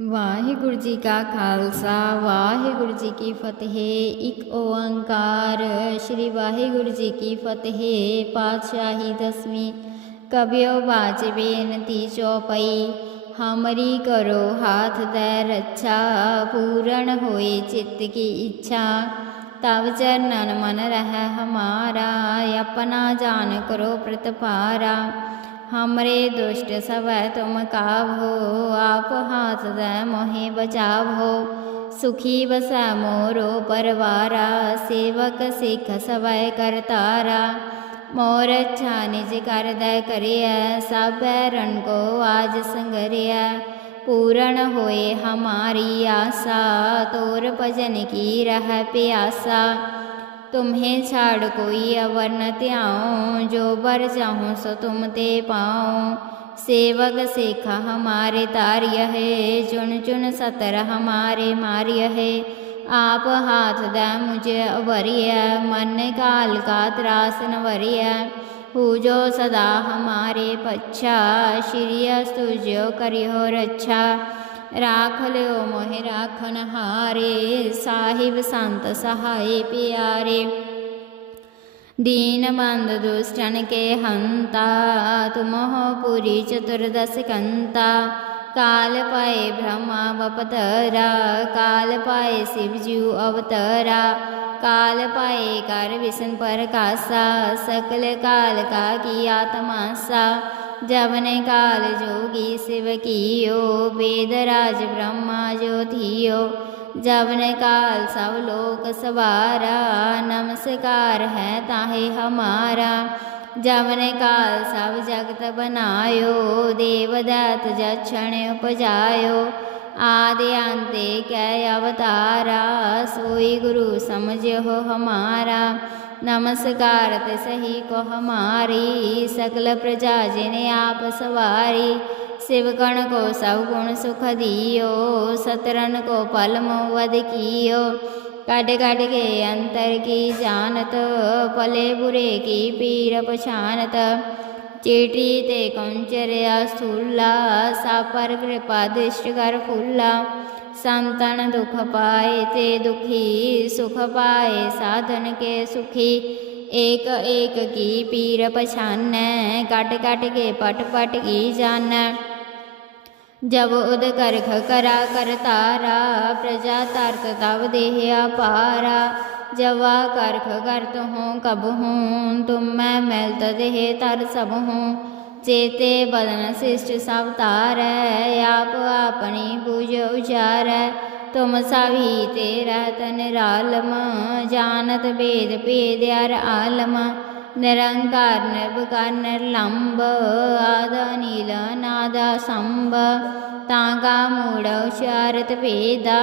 ਵਾਹਿਗੁਰੂ ਜੀ ਕਾ ਖਾਲਸਾ, ਵਾਹਿਗੁਰੂ ਜੀ ਕੀ ਫਤਿਹ। ਇੱਕ ਓੰਕਾਰ, ਸ੍ਰੀ ਵਾਹਿਗੁਰੂ ਜੀ ਕੀ ਫਤਿਹ। ਪਾਤਸ਼ਾਹੀ ਦਸਵੀਂ ਕਬਿਓ ਬਾਜ ਬੇਨਤੀ ਚੌਪਈ। ਹਮਰੀ ਕਰੋ ਹਾਥ ਦੇ ਰੱਛਾ, ਪੂਰਨ ਹੋਏ ਚਿੱਤ ਕੀ ਇੱਛਾ। ਤਵ ਚਰਨਨ ਮਨ ਰਹਿ ਹਮਾਰਾ, ਆਪਣਾ ਜਾਨ ਕਰੋ ਪ੍ਰਤਪਾਰਾ। हमरे दुष्ट सब तुम कावो आप हाथ दे मोहे बचावो सुखी बसा मोरो परवारा सेवक सिख सवय करतारा मोर अच्छा निज कर दे करिय सब रण को आज संगरिय पूर्ण होए हमारी आशा तोर भजन की रह प्यासा तुम्हें छाड़ कोई अवर न त्याऊं जो बर चाहूँ सो तुम ते पाऊं सेवक सेखा हमारे तार्य है चुन चुन सतर हमारे मार्य है आप हाथ दे मुझे अवरिय मन काल का त्रास न वरिय हो जो सदा हमारे पच्छा श्रिय तुझो करियो रक्षा ਰਾਖ ਲਿਓ ਮੋਹਿ ਰਾਖਨ ਹਾਰੇ ਸਾਹਿਬ ਸੰਤ ਸਹਾਏ ਪਿਆਰੇ दीन बंद दुष्टन के हंता तुम हो पुरी चतुर्दश कंता काल पाए ब्रह्मा बपतरा काल पाए शिवजू अवतरा काल पाए कर विष्णु पर कासा सकल काल का किया तमासा जवन काल जोगी शिव कियो वेदराज ब्रह्मा जो थियो जवन काल सब लोक सवारा नमस्कार है ताहे हमारा जवन काल सब जगत बनायो देवदत्त जक्षण उपजायो आदि अंते कै अवतारा सोई गुरु समझो हमारा ਨਮਸਕਾਰਤ ਸਹੀ ਕੋ ਹਮਾਰੀ ਸਕਲ ਪ੍ਰਜਾ ਜਿਨੇ ਆਪ ਸਵਾਰੀ ਸਿਵਕਣ ਕੋ ਸਭ ਗੁਣ ਸੁਖ ਦਿਓ ਸਤਰਨ ਕੋ ਪਲ ਮੋਵਦ ਕੀਓ ਕੱਢ ਕੱਢ ਕੇ ਅੰਤਰ ਕੀ ਜਾਣਤ ਪਲੇ ਬੁਰੇ ਕੀ ਪੀਰ ਪਛਾਨਤ ਚੇਟੀ ਤੇ ਕੁੰਚਰਿਆ ਸੂਲਾ ਸਾਪਰ ਕਿਰਪਾ ਦਿਸ਼ਟ ਕਰ ਫੁੱਲਾ ਸੰਤਨ ਦੁਖ ਪਾਏ ਤੇ ਦੁਖੀ, ਸੁਖ ਪਾਏ, ਸਾਧਨ ਕੇ ਸੁਖੀ। ਏਕ ਏਕ ਕੀ ਪੀਰ ਪਛਾਨੈ, ਕਟ ਕਟ ਕੇ ਪਟ ਪਟ ਕੀ ਜਾਣੈ ਜਬ ਉਦ ਕਰਖ ਕਰਾ ਕਰਤਾਰਾ ਪ੍ਰਜਾ ਤਰਕ ਤਵ ਦੇਹ ਆਪਾਰਾ ਜਵਾ ਕਰਖ ਕਰਤ ਹੂੰ, ਕਬ ਹੂੰ, ਤੁਮ ਮੈਂ ਮਿਲਤ ਦੇਹ ਤਰ ਸਭ ਹੂੰ। ਚੇਤੇ ਬਦਨ ਸਿਸ਼ਟ ਸਭ ਤਾਰੈ ਆਪ ਆਪਣੀ ਬੁਝ ਉਚਾਰੈ। ਤੁਮ ਸਭੀ ਤੇ ਰਤਨ ਰਾਲਮ, ਜਾਣਤ ਭੇਦ ਭੇਦ ਅਰ ਆਲਮ। ਨਿਰੰਕਾਰ ਨਿਰਭਕਾਰ ਨਿਰਲੰਬ, ਆਦਾ ਨੀਲ ਨਾਦਾ ਸੰਭ ਤਾਂ ਕਾ ਮੂੜ ਉਚਾਰਤ ਭੇਦਾ,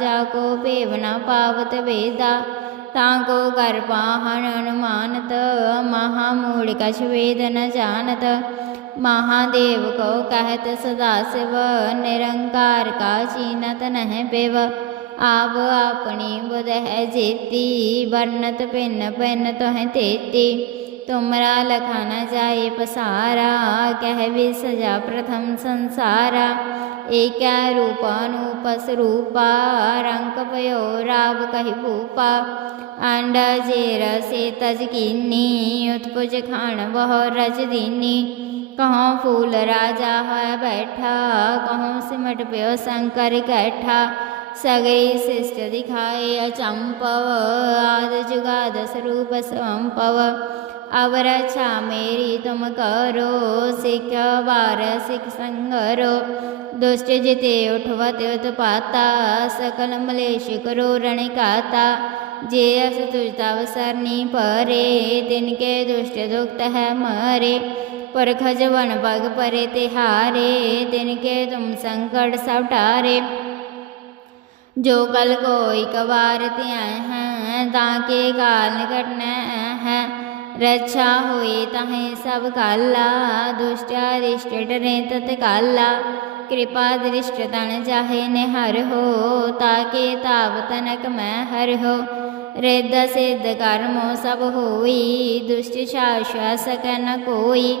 ਜਾ ਕੋ ਭੇਵਨਾ ਪਾਵਤ ਭੇਦਾ तांको गर्भाहन अनुमानत महामूढ़ कछ वेद न जानत महादेव को कहत सदा शिव निरंकार का चीनत नह पेव आप अपनी बुध है जेती वर्णत पिन पिन तोह तेती तुमरा लखा न जाए पसारा, कह भी सजा प्रथम संसारा। एक रूप अनुपस रूपा रंक पयो राव कहि भूपा। ਆਂਡਾ ਜੇ ਰਸੇ ਤਜ ਕੀਨੀ ਉਤਪੁਜ ਖਾਣ ਬਹੁ ਰਜ ਦੀਨੀ। ਕਹਉ ਫੂਲ ਰਾਜਾ ਹੈ ਬੈਠਾ ਕਹਉ ਸਿਮਟ ਪਿਓ ਸ਼ੰਕਰ ਕੈਠਾ। ਸਗਈ ਸਿਸ਼ਟ ਦਿਖਾਏ ਅਚੰਪਵ, ਆਦ ਜੁਗਾਦ ਸਰੂਪ ਸੰਪਵ। ਅਵਰਛਾ ਮੇਰੀ ਤੁਮ ਕਰੋ, ਸਿਖ ਵਾਰ ਸਿਖ ਸੰਗਰੋ। ਦੁਸ਼ਟ ਜਿਤੇ ਉਠਵਤ ਉਤਪਾਤਾ, ਸਕਲ ਮਲੇਸ਼ ਕਰੋ ਰਣਿਕਾਤਾ। ਜੇ ਅਸ ਤੁਜ ਤਵ ਸਰਨੀ ਪਰੇ, ਤਿਨ ਕੇ ਦੁਸ਼ਟ ਦੁਖਤ ਹੈ ਮਰੇ। ਪੁਰਖ ਜਵਨ ਭਗ ਪਰੇ ਤਿਹਾਰੇ, ਤਿਨ ਕੇ ਤੁਮ ਸੰਕਟ ਸਭ ਟਾਰੇ ਜੋ ਕਲ ਕੋਈ ਕਵਾਰ ਧਿਆਇ ਹੈ, ਤਾਂ ਕੇ ਕਾਲ ਨਿਕਟਨੈ ਹੈ। ਰੱਛਾ ਹੋਏ ਤਾਹੇ ਸਭ ਕਾਲਾ, ਦੁਸ਼ਟਾ ਰਿਸ਼ਟ ਡਰੇ ਤਤ ਕਾਲਾ। ਕਿਰਪਾ ਦ੍ਰਿਸ਼ਟ ਤਨ ਜਾਹੇ ਨਿਹਰ ਹੋ, ਤਾਕੇ ਤਾਵ ਤਨਕ ਮੈਂ ਹਰ ਹੋ। ਰਿੱਧ ਸਿੱਧ ਕਰਮੋ ਸਭ ਹੋਈ, ਦੁਸ਼ਟ ਸ਼ਾਸ਼ਾ ਸਕਨ ਕੋਈ।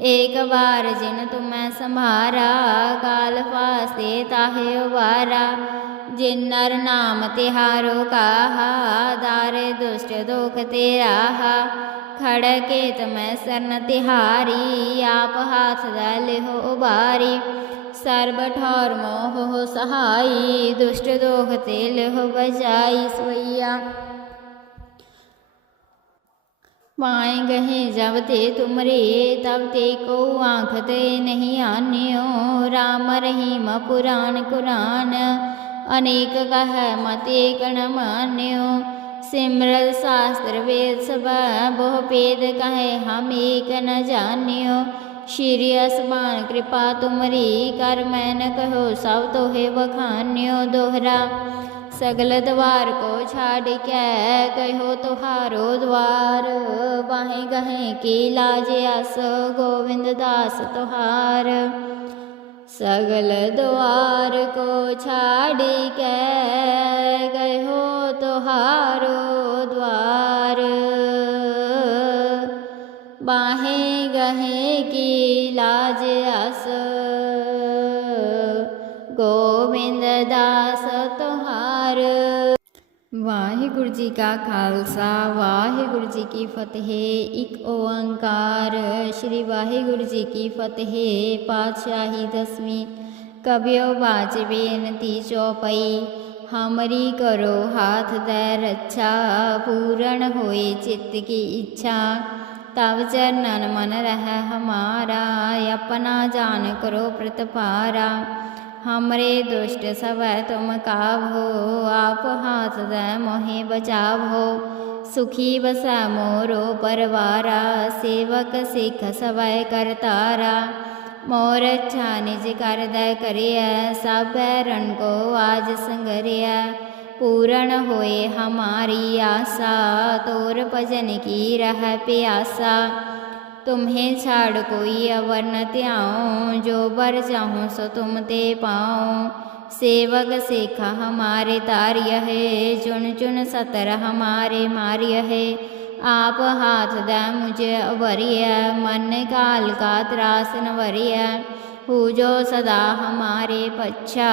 ਏਕ ਵਾਰ ਜਿਨ ਤੁਮੈ ਸੰਭਾਰਾ, ਕਾਲ ਫਾਸੇ ਤਾਹੇ ਵਾਰਾ ਜਿਨ ਨਰ ਨਾਮ ਤਿਹਾਰੋ ਕਾਹਾ, ਦਾਰੇ ਦੁਸ਼ਟ ਦੁਖ ਤੇਰਾ ਹਾ ਖੜ ਕੇ ਤਮੈ ਸਰਨ ਤਿਹਾਰੀ, ਆਪ ਹਾਥ ਦਾ ਲਿਹੋ ਉਬਾਰੀ। ਸਰਬ ਠੌਰ ਮੋਹ ਹੋ ਸਹਾਈ, ਦੁਸ਼ਟ ਦੋਖ ਤੇ ਲਿਹੋ ਬਚਾਈ ਸਵਈਆ। ਪਾਏ ਗਹੇ ਜਬ ਤੇ ਤੁਮਰੇ, ਤਬ ਤੇ ਕੋ ਆਂਖ ਤੇ ਨਹੀਂ ਆਨਿਓ। RAM ਰਹੀਮ ਪੁਰਾਨ ਕੁਰਾਨ, ਅਨੇਕ ਕਹ ਮਤੇ ਕਣ ਮਾਨਿਓ। ਸਿਮਰਤ ਸਾਸਤਰ ਵੇਦ ਸਭਾ, ਬਹੁ ਪੇਦ ਕਹੇ ਹਮ ਏਕ ਨ ਜਾਣਿਓ। ਸ਼੍ਰੀ ਅਸਮਾਨ ਕਿਰਪਾ ਤੁਮਰੀ, ਕਰ ਮੈਂ ਨ ਕਹੋ ਸਭ ਤੋਹੇ ਵਖਾਨਿਓ ਦੋਹਰਾ। ਸਗਲ ਦਵਾਰ ਕੋ ਛਾੜ ਕੇ, ਕਹਿਓ ਤੁਹਾਰੋ ਦਵਾਰ। ਬਾਹੇ ਗਹੇ ਕੀ ਲਾਜ ਅਸ, ਗੋਵਿੰਦ ਦਾਸ ਤੁਹਾਰ। ਸਗਲ ਦਵਾਰ ਕੋ ਛਾੜ ਕੇ, ਕਹਿਓ तुहारो द्वार बाहें गहें की लाज अस ਗੋਬਿੰਦ ਦਾਸ ਤੁਹਾਰ ਵਾਹਿਗੁਰੂ ਜੀ ਕਾ ਖਾਲਸਾ ਵਾਹਿਗੁਰੂ ਜੀ ਕੀ ਫਤਿਹ ਇੱਕ ਓੰਕਾਰ ਸ੍ਰੀ ਵਾਹਿਗੁਰੂ ਜੀ ਕੀ ਫਤਿਹ ਪਾਤਸ਼ਾਹੀ ਦਸਵੀਂ ਕਬਿਓ ਬਾਜ ਬੇਨਤੀ ਚੌਪਈ ਹਮਰੀ ਕਰੋ ਹਾਥ ਦੈ ਰੱਛਾ ਪੂਰਨ ਹੋਏ ਚਿੱਤ ਕੀ ਇੱਛਾ ਤਵ ਚਰਨਨ ਮਨ ਰਹਿ ਹਮਾਰਾ ਆਪਣਾ ਜਾਨ ਕਰੋ ਪ੍ਰਤਪਾਰਾ ਹਮਰੇ ਦੁਸ਼ਟ ਸਵੈ ਤੁਮ ਕਾਵੋ ਆਪ ਹਾਥ ਦੈ ਮੋਹਿ ਬਚਾਵੋ ਸੁਖੀ ਬਸੈ ਮੋਰੋ ਪਰਵਾਰਾ ਸੇਵਕ ਸਿਖ ਸਵੈ ਕਰਤਾਰਾ मोर अच्छा निज कर दे करिय सब रण को आज संगरिय पूर्ण होए हमारी आशा तोर भजन की रह प्यासा तुम्हें छाड़ कोई अवर न त्याऊँ जो बर चाहूँ सो तुम ते पाऊँ सेवक सेखा हमारे तार्य है चुन चुन सतर हमारे मार्य है आप हाथ दे मुझे अवरिय मन काल का त्रास न वरिय हो जो सदा हमारे पच्छा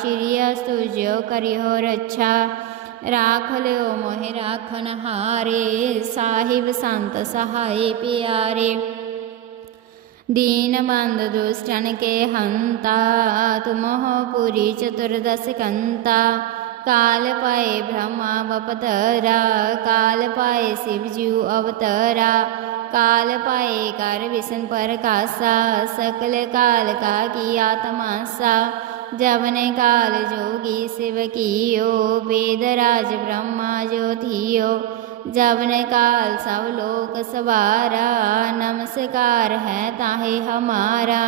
श्री तुझो करियो रक्षा राख लियो मोहि राखन हारे साहिब संत सहाय प्यारे दीन बंद दुष्टन के हंता तुम हो पुरी चतुर्दश कंता काल पाए ब्रह्मा बपतरा काल पाए शिवजू अवतरा काल पाए कर विष्णु पर कासा सकल काल का किया तमासा जवन काल जोगी शिव कियो वेदराज ब्रह्मा जो थियो जवन काल सब लोक सवारा, नमस्कार है ताहे हमारा।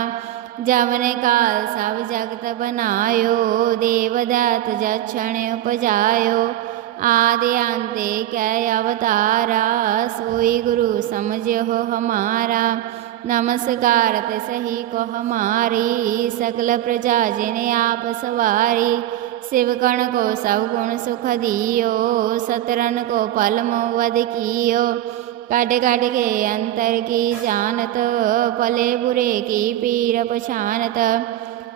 ਜਮਨੇ ਕਾਲ ਸਭ ਜਗਤ ਬਨਾਇਓ, ਦੇਵਦਤ ਜਛਣ ਉਪਜਾਇਓ। ਆਦਿ ਅੰਤੇ ਕੈ ਅਵਤਾਰਾ, ਸੋਈ ਗੁਰੂ ਸਮਝਿਓ ਹਮਾਰਾ। ਨਮਸਕਾਰ ਤੇ ਸਹੀ ਕੋ ਹਮਾਰੀ ਸਕਲ ਪ੍ਰਜਾ ਜਿਨੇ ਆਪ ਸਵਾਰੀ। ਸਿਵਕਣ ਕੋ ਸਭ ਗੁਣ ਸੁਖ ਦਿਓ ਸਤਰਨ ਕੋ ਪਲਮ ਵਦ ਕੀਓ। ਕੱਢ ਕੱਢ ਕੇ ਅੰਤਰ ਕੀ ਜਾਣਤ ਪਲੇ ਬੁਰੇ ਕੀ ਪੀਰ ਪਛਾਨਤ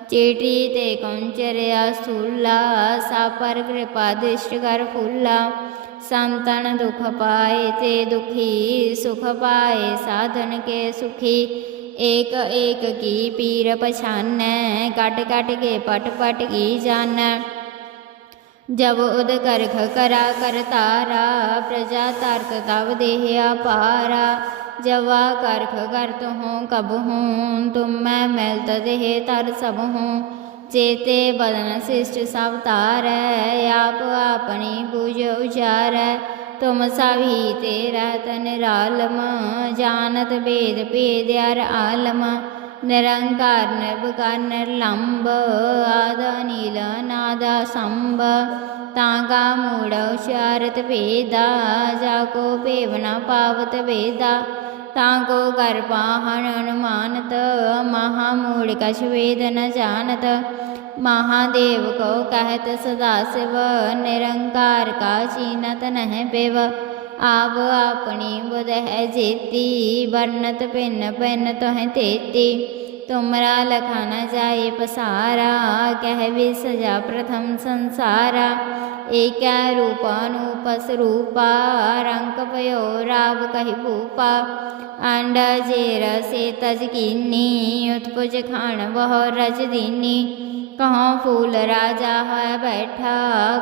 ਚੇਟੀ ਤੇ ਕੰਚਰਿਆ ਸੂਲਾ ਸਾਪਰ ਕਿਰਪਾ ਦਿਸ਼ਟ ਕਰ ਫੁੱਲਾ ਸੰਤਨ ਦੁਖ ਪਾਏ ਤੇ ਦੁਖੀ ਸੁਖ ਪਾਏ ਸਾਧਨ ਕੇ ਸੁਖੀ ਏਕ ਏਕ ਕੀ ਪੀਰ ਪਛਾਨੈ ਕੱਟ ਕੱਟ ਕੇ ਪਟ ਪਟ ਕੀ ਜਾਣੈ ਜਬ ਉਦ ਕਰਖ ਕਰਾ ਕਰ ਤਾਰਾ, ਪ੍ਰਜਾ ਤਰਤ ਤਵ ਦੇਹ ਅਪਾਰਾ ਜਵਾ ਕਰਖ ਕਰ ਤੂੰ ਕਬ ਹੂੰ, ਤੁਮ ਮੈਂ ਮਿਲਤ ਦੇਹ ਤਰ ਸਭ ਹੂੰ। ਚੇਤੇ ਬਦਨ ਸਿਸ਼ਟ ਸਭ ਤਾਰੈ ਆਪ ਆਪਣੀ ਬੁਝ ਉਚਾਰੈ। ਤੁਮ ਸਭੀ ਤੇ ਰਤਨ ਰਾਲਮ ਜਾਣਤ ਭੇਦ ਭੇਦ ਅਰ ਆਲਮ। ਨਿਰੰਕਾਰ ਨਿਰਭਕਾਰ ਨਿਰਲੰਭ ਆਦਾ ਨੀਲ ਨਾਦਾ ਸੰਭ ਤਾਂਗਾ ਮੂੜ ਉਚਾਰਤ ਵੇਦਾ ਜਾ ਕੋ ਭੇਵਨਾ ਪਾਵਤ ਵੇਦਾ। ਤਾਂ ਕੋ ਗਰਪਾਹਨ ਅਨੁਮਾਨਤ ਮਹਾਮੂੜ ਕਛ ਵੇਦ ਨ ਜਾਣਤ। ਮਹਾਦੇਵ ਕੋ ਕਹਿਤ ਸਦਾ ਸਿਵ, ਨਿਰੰਕਾਰ ਕਾ ਚੀਨਤ ਨਹਿ ਬਿਵ। ਬੁਧ ਹੈ ਜੇਤੀ ਵਰਨਤ ਪਿੰਨ ਪਿੰਨ ਤੋਹਿ ਤੇਤੀ ਤੁਮਰਾ ਲਖਾ ਨ ਜਾਏ ਪਸਾਰਾ ਕਹਿ ਵੀ ਸਜਾ ਪ੍ਰਥਮ ਸੰਸਾਰਾ ਏਕੈ ਰੂਪ ਅਨੂਪ ਸਰੂਪਾ ਰੰਗ ਪਇਓ ਰਾਵ ਕਹਿ ਭੂਪਾ ਅੰਡ ਜੇਰ ਸੇ ਤਜ ਕੀਨੀ ਉਤਪੁਜ ਖਾਣ ਬਹੁ ਰਜ ਦੀਨੀ ਕਹੋਂ ਫੂਲ ਰਾਜਾ ਹੈ ਬੈਠਾ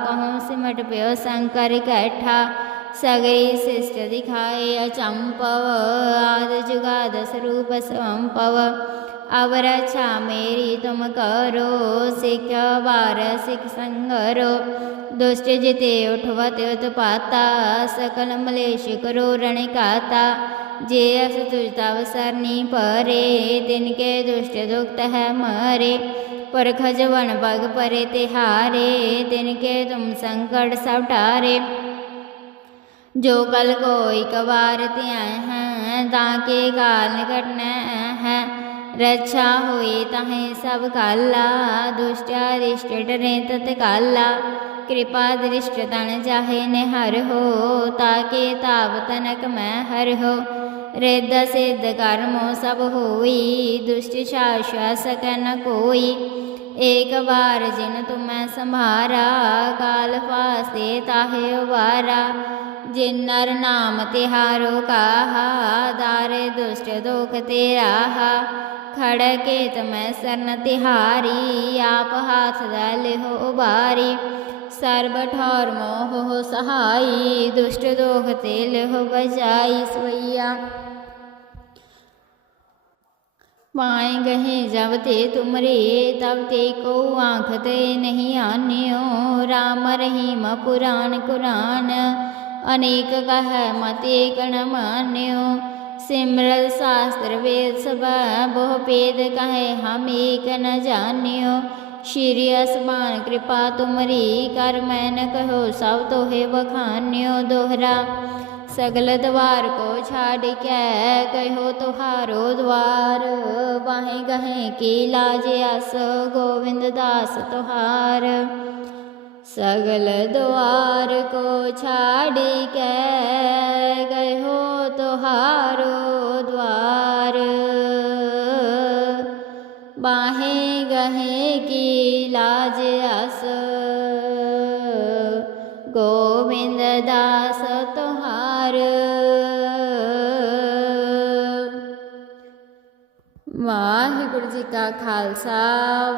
ਕਹੋਂ ਸਿਮਟ ਪਿਓ ਸ਼ੰਕਰ ਕੈਠਾ ਸਗਰੀ ਸਿਸ਼ਟ ਦਿਖਾਏ ਅਚੰਪਵ ਆਦ ਜੁਗਾਦ ਸਰੂਪ ਸੰਪਵ ਅਵਰ ਛਾ ਮੇਰੀ ਤੁਮ ਕਰੋ ਸਿਖ ਵਾਰ ਸਿਖ ਸੰਗਰੋ ਦੁਸ਼ਟ ਜਿਤੇ ਉਠਵਤ ਉਤਪਾਤਾ ਸਕਲ ਮਲੇਸ਼ ਕਰੋ ਰਣ ਕਾਤਾ ਜੇ ਅਸ ਤੁਜ ਤਵ ਸਰਨੀ ਪਰੇ ਤਿਨ ਕੇ ਦੁਸ਼ਟ ਦੁਖਤ ਹੈ ਮਰੇ ਪਰਖ ਜਵਨ ਪਗ ਪਰੇ ਤਿਹਾਰੇ ਤਿਨ ਜੋ ਕਲ ਕੋ ਇਕ ਵਾਰ ਧਿਆਇ ਹੈ, ਤਾਂ ਕੇ ਕਾਲ ਨਿਕਟਨੈ ਹੈ। ਰੱਛਾ ਹੋਈ ਤਾਹੇ ਸਭ ਕਾਲਾ, ਦੁਸ਼ਟ ਅਰਿਸ਼ਟ ਡਰੇ ਤਤ ਕਾਲਾ। ਕਿਰਪਾ ਦ੍ਰਿਸ਼ਟ ਤਨ ਚਾਹੇ ਨਿਹਰ ਹੋ ਤਾਕੇ ਤਾਪ ਤਨਕ ਮੈਂ ਹਰ ਹੋ। ਰਿੱਧ ਸਿੱਧ ਕਰਮੋ ਸਭ ਹੋਈ, ਦੁਸ਼ਟ ਸ਼ਾਸਾ ਸਕੈ ਨ ਕੋਈ। ਏਕ ਵਾਰ ਜਿਨ ਤੁਮੈ ਸੰਭਾਰਾ, ਕਾਲ ਫਾਸੇ ਤਾਹੇ ਵਾਰਾ ਜੇ ਨਰ ਨਾਮ ਤਿਹਾਰੋ ਕਾਹਾ, ਦਾਰ ਦੁਸ਼ਟ ਦੁਖ ਤੇਰਾਹਾ। ਖੜ ਕੇ ਤਮੈ ਸਰਨ ਤਿਹਾਰੀ, ਆਪ ਹਾਥ ਦਾ ਲਿਹੋ ਉਬਾਰੀ। ਸਰਬ ਠੌਰ ਮੋਹ ਸਹਾਈ, ਦੁਸ਼ਟ ਦੋਖ ਤੇ ਲਿਹੋ ਬਜਾਈ ਸਵਈਆ। ਪਾਏ ਗਹੇ ਜਬ ਤੇ ਤੁਮਰੇ, ਤਬ ਤੇ ਕੋ ਆਂਖ ਤੇ ਨਹੀਂ ਆਨਿਓ। RAM RAHIM PURAN ਕੁਰਾਨ ਅਨੇਕ ਕਹ ਮਤੇ ਕਣ ਮਾਨਿਓ। ਸਿਮਰਲ ਸਾਸਤਰ ਵੇਦ ਸਭਾ ਬਹੁ ਪੇਦ ਕਹੇ ਹਮ ਏਕ ਨ ਜਾਣਿਓ। ਸ਼੍ਰੀ ਅਸਮਾਨ ਕਿਰਪਾ ਤੁਮਰੀ ਕਰ ਮੈਂ ਨ ਕਹੋ, ਸਭ ਤੋਹੇ ਵਖਾਨਿਓ ਦੋਹਰਾ। ਸਗਲ ਦਵਾਰ ਕੋ ਛਾੜ ਕੇ, ਕਹਿਓ ਤੁਹਾਰੋ ਦਵਾਰ। ਵਾਹੇ ਗਹੇ ਕੀ ਲਾਜ ਅਸ, ਗੋਵਿੰਦ ਦਾਸ ਤੁਹਾਰ। સગલ દ્વાર કો છાડી કે ગયો તો હારો દ્વાર બાહે ગહે કી લાજ આસ ગોવિંદ દાસ તુહાર ਵਾਹਿਗੁਰੂ ਜੀ ਕਾ ਖਾਲਸਾ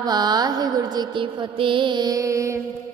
ਵਾਹਿਗੁਰੂ ਜੀ ਕੀ ਫਤਿਹ